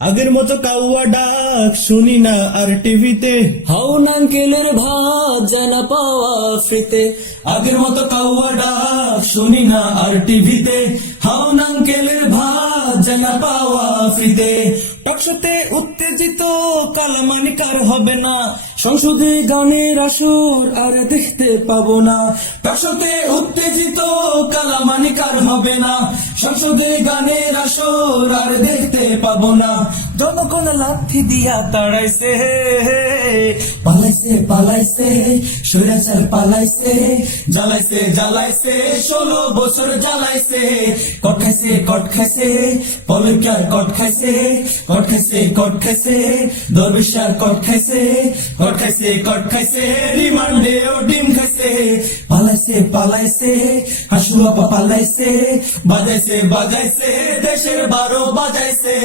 আগের মতো কাউয়া ডাক শুনি না আর টিভিতে। হাউন আঙ্কেলের ভাত জানা পাওয়া ফ্রিতে। আগের মতো কাউয়া ডাক শুনি না আর টিভিতে। হাউন আঙ্কেলের ভাত জানা পাওয়া ফ্রিতে। টকশোতে উত্তেজিত কালামানিকার হবে না। সংসদে গানের আসর আর দেখতে পাবো না। টকশোতে উত্তেজিত কালামানিকার হবে না। সংসদে গানের আসর আর দেখতে পাবো না। জনগণ লাথি দিয়া তাড়াইছে, পালাইছে পালাইছে, স্বৈরাচার পালাইছে, জ্বালাইছে জ্বালাইছে, 16 বছর জ্বালাইছে। কট খাইছে কট খাইছে, পলকার কট খাইছে, কট খাইছে কট খাইছে, দরবেশার কট খাইছে, কট খাইছে কট খাইছে, রিমান্ডেও ডিম খাইছে। পালাইছে পালাইছে, হাসুয়াপা পালাইছে, বাজাইছে বাজাইছে, দেশের 12 বাজাইছে।